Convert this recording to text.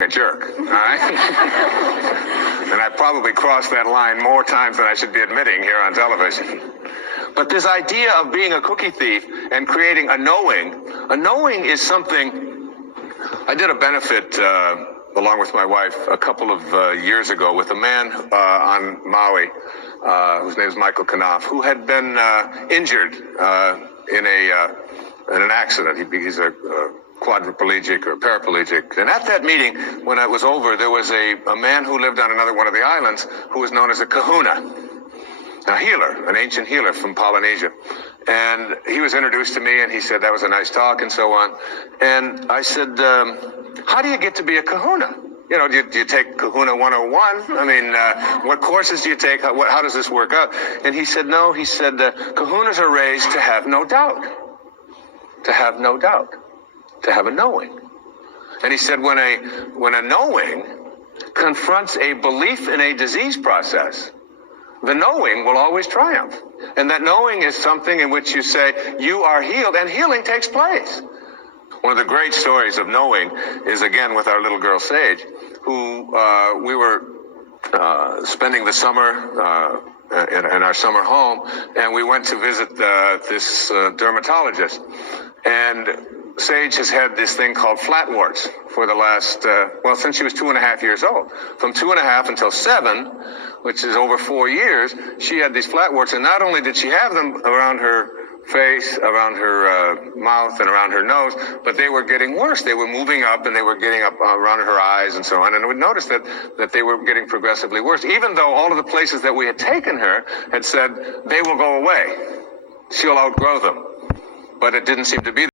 a jerk, all right? And I probably crossed that line more times than I should be admitting here on television. But this idea of being a cookie thief and creating a knowing is something. I did a benefit along with my wife a couple of years ago with a man on Maui whose name is Michael Knopf, who had been injured in an accident. He's a quadriplegic or paraplegic. And at that meeting, when it was over, there was a man who lived on another one of the islands who was known as a kahuna, a healer, an ancient healer from Polynesia. And he was introduced to me, and he said that was a nice talk and so on. And I said, how do you get to be a kahuna? You know, do you take Kahuna 101? I mean, what courses do you take? How does this work out? And he said, no, he said, kahunas are raised to have no doubt. To have no doubt. To have a knowing. And he said, when a knowing confronts a belief in a disease process, the knowing will always triumph. And that knowing is something in which you say, you are healed, and healing takes place. One of the great stories of knowing is, again, with our little girl, Sage, who we were spending the summer in our summer home, and we went to visit this dermatologist. And Sage has had this thing called flatwarts for the last, since she was 2.5 years old. From 2.5 until 7, which is over 4 years, she had these flatwarts, and not only did she have them around her face, around her mouth, and around her nose, but they were getting worse. They were moving up, and they were getting up around her eyes and so on. And we noticed that they were getting progressively worse, even though all of the places that we had taken her had said, they will go away. She'll outgrow them. But it didn't seem to be